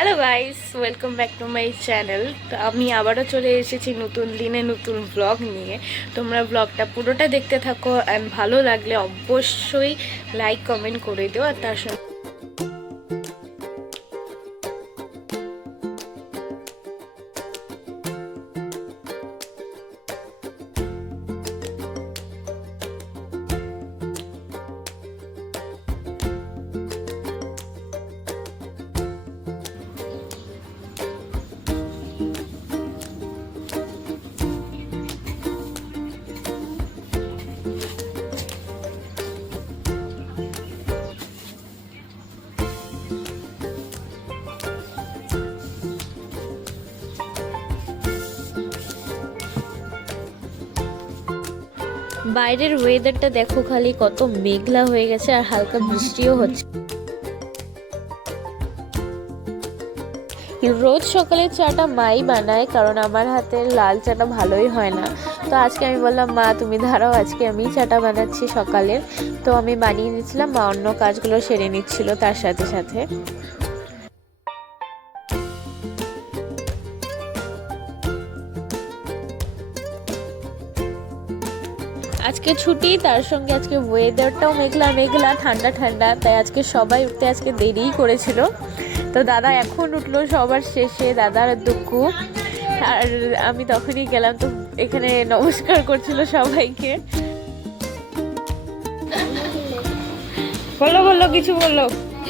Hello guys, welcome back to my channel. তো আমি আবারও চলে এসেছি নতুন দিনে নতুন ব্লগ নিয়ে। তোমরা ব্লগটা পুরোটা দেখতে থাকো, অ্যান্ড ভালো লাগলে অবশ্যই লাইক কমেন্ট করে দিও। আর তার সঙ্গে বাইরের ওয়েদারটা দেখো, খালি কত মেঘলা হয়ে গেছে আর হালকা বৃষ্টিও হচ্ছে। রোজ সকালে চাটা মাই বানায়, কারণ আমার হাতের লাল চাটা ভালোই হয় না। তো আজকে আমি বললাম, মা তুমি দাঁড়াও, আজকে আমি চাটা বানাচ্ছি সকালের। তো আমি বানিয়ে নিচ্ছিলাম, মা অন্য কাজগুলো সেরে নিচ্ছিল তার সাথে সাথে। আজকে ছুটি, তার সঙ্গে আজকে ওয়েদারটাও মেঘলা মেঘলা, ঠান্ডা ঠান্ডা, তাই আজকে সবাই উঠতে আজকে দেরিই করেছিল। তো দাদা এখন উঠলো সবার শেষে, দাদার দুঃখু। আর আমি তখনই গেলাম, তো এখানে নমস্কার করছিল সবাইকে। বলো বলো, কিছু বলো।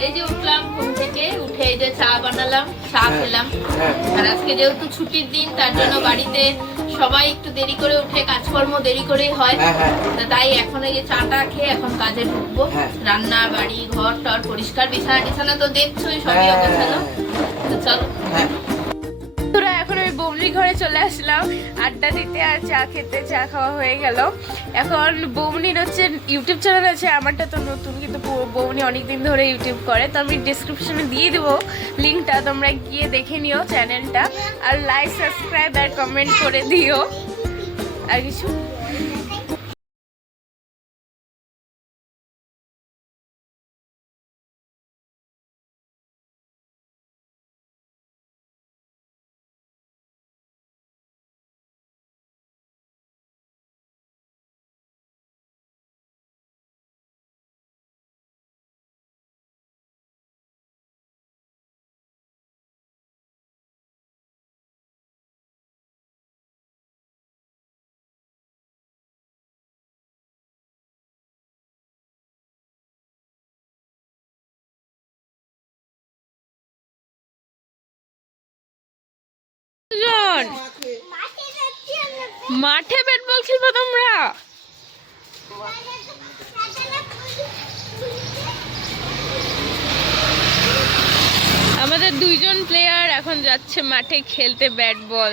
এই যে উঠলাম ঘুম থেকে, উঠে এই যে চা বানালাম, চা খেলাম। আর আজকে যেহেতু ছুটির দিন, তার জন্য বাড়িতে সবাই একটু দেরি করে উঠে, কাজকর্ম দেরি করেই হয়। তাই এখন এই যে চাটা খেয়ে এখন কাজে ঢুকবো। রান্না বাড়ি ঘর টর পরিষ্কার, বিছানা টিছানা তো দেখছোই, সবই অগোছালো। তো চলো। তোরা এখন আমি বৌমনির ঘরে চলে আসলাম আড্ডা দিতে আর চা খেতে। চা খাওয়া হয়ে গেল। এখন বৌমনির হচ্ছে ইউটিউব চ্যানেল আছে, আমারটা তো নতুন, কিন্তু বৌমনি অনেকদিন ধরে ইউটিউব করে। তো আমি ডিসক্রিপশনে দিয়ে দেবো লিঙ্কটা, তোমরা গিয়ে দেখে নিও চ্যানেলটা। আর লাইক সাবস্ক্রাইব আর কমেন্ট করে দিও। আর কিছু মাঠে ব্যাট বল খেলবো তোমরা? আমাদের দুইজন প্লেয়ার এখন যাচ্ছে মাঠে খেলতে ব্যাট বল।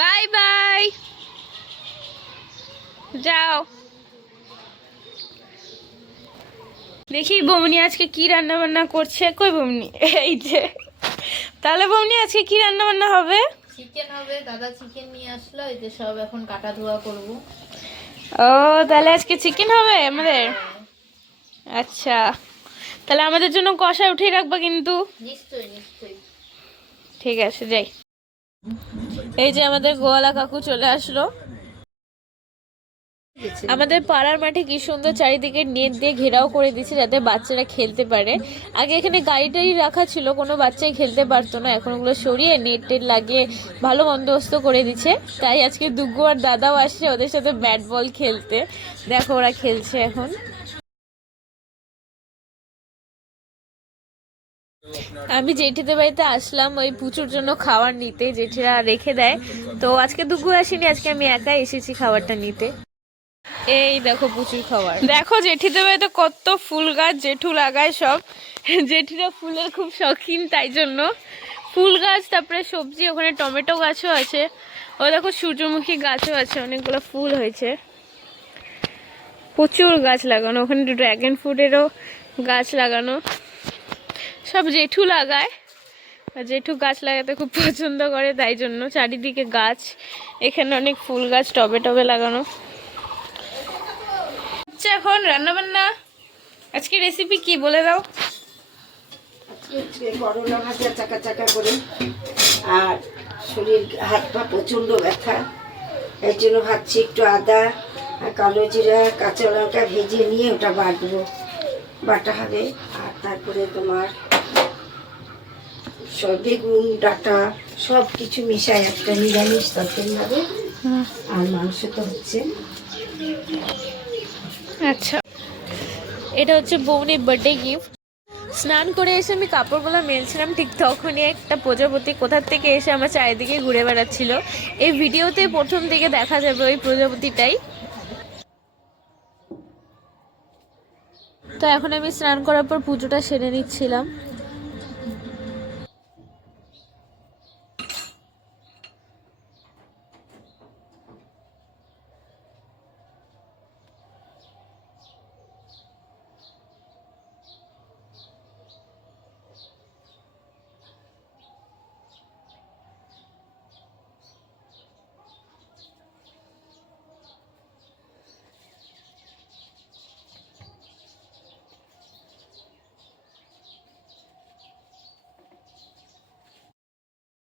বাই বাই, যাও। দেখি বৌমনি আজকে কি রান্না বান্না করছে। কই বৌমনি? এই যে। তাহলে বৌমনি আজকে কি রান্না বান্না হবে? চিকেন হবে, দাদা চিকেন নিয়ে আসলো, এই যে সব এখন কাটা ধোয়া করবো। ও, তাহলে আজকে চিকেন হবে আমাদের। আচ্ছা, তাহলে আমাদের জন্য কষা উঠিয়ে রাখবা কিন্তু। নিশ্চয়ই নিশ্চয়ই। ঠিক আছে, যাই। এই যে আমাদের গোয়ালা কাকু চলে আসলো। আমাদের পাড়ার মাঠে কি সুন্দর চারিদিকে নেট দিয়ে ঘেরাও করে দিচ্ছে, যাতে বাচ্চারা খেলতে পারে। আগে এখানে গাড়ি টাড়ি রাখা ছিল, কোনো বাচ্চাই খেলতে পারতো না। এখন ওগুলো সরিয়ে নেট টেট লাগিয়ে ভালো বন্দোবস্ত করে দিচ্ছে। তাই আজকে দুগ্গু আর দাদাও আসছে ওদের সাথে ব্যাট বল খেলতে। দেখো ওরা খেলছে এখন। আমি জেঠিদের বাড়িতে আসলাম ওই পুচুর জন্য খাবার নিতে, জেঠিরা রেখে দেয়। তো আজকে দুগ্গু আসেনি, আজকে আমি একাই এসেছি খাবারটা নিতে। এই দেখো প্রচুর খাবার। দেখো জেঠিদের বাড়িতে কত ফুল গাছ জেঠু লাগায় সব। জেঠিরা ফুলের খুব শৌখিন, তাই জন্য ফুল গাছ, তারপরে সবজি, ওখানে টমেটো গাছও আছে। ও দেখো সূর্যমুখী গাছও আছে, অনেকগুলো ফুল হয়েছে। প্রচুর গাছ লাগানো, ওখানে ড্রাগন ফ্রুটেরও গাছ লাগানো। সব জেঠু লাগায়, জেঠু গাছ লাগাতে খুব পছন্দ করে, তাই জন্য চারিদিকে গাছ। এখানে অনেক ফুল গাছ টবে টবে লাগানো। এখন রান্না বান্না আজকে রেসিপি কি বলে দাও। আজকে করলা ভাজা চাকা চাকা করে, আর শরীর হাত পা প্রচণ্ড ব্যথা, এর জন্য ভাবছি একটু আদা আর কালো জিরা কাঁচা লঙ্কা ভেজে নিয়ে ওটা বাটা হবে। আর তারপরে তোমার সব বেগুন ডাঁটা সব কিছু মিশায় একটা নিরামিষ তরকারি হবে। আর মাংস তো হচ্ছে। আচ্ছা, এটা হচ্ছে বৌনির বার্থডে গিফট। স্নান করে এসে আমি কাপড়গুলো মেলছিলাম, ঠিক তখনই একটা প্রজাপতি কোথার থেকে এসে আমার চারিদিকে ঘুরে বেড়াচ্ছিল। এই ভিডিওতে প্রথম দিকে দেখা যাবে ওই প্রজাপতিটাই। তো এখন আমি স্নান করার পর পুজোটা সেরে নিচ্ছিলাম।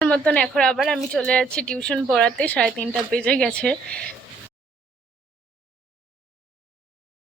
মতন এখন আবার আমি চলে যাচ্ছি টিউশন পড়াতে, 3:30 বেজে গেছে।